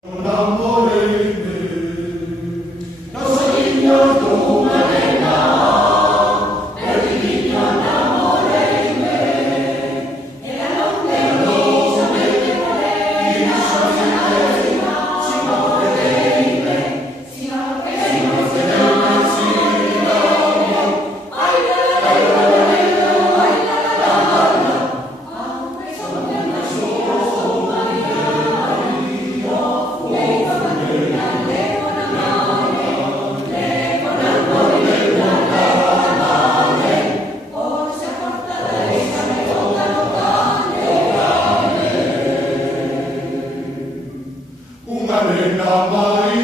Un amore in me, lo Signor tu me ne dà, e divino un amore in me, e la notte rosa delle volere, si muove in me, si muove in me, si una nena mai